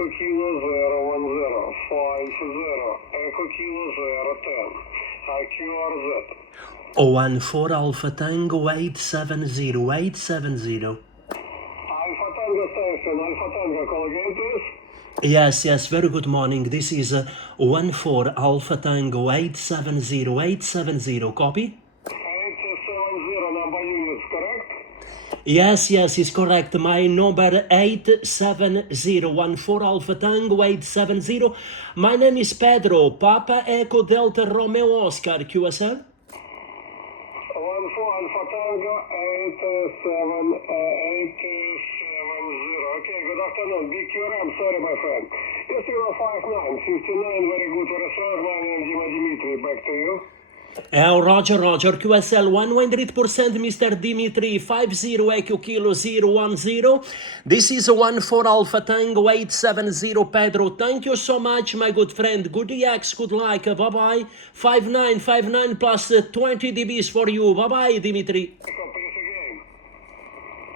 Echo Kilo 010, 50, Echo Kilo 010, IQRZ. 014 Alpha Tango 870, 870. Alpha Tango Station, Alpha Tango, call again please. Yes, very good morning. This is 14 Alpha Tango 870, 870. Copy? 870 number units, correct? Yes, it's correct. My number 87014 Alpha Tango 870. My name is Pedro, Papa Echo Delta Romeo Oscar, QSL. 14 Alpha Tango 870. Okay, good afternoon. BQRM, sorry my friend. Yes, 059, 59, very good response. My name is Dimitri, back to you. Roger, QSL 100% Mr. Dimitri 50 Echo Kilo 010. This is 14 Alpha Tango 870 Pedro. Thank you so much, my good friend. Good EX, good luck. Bye bye. 59 plus 20 dBs for you. Bye bye, Dimitri.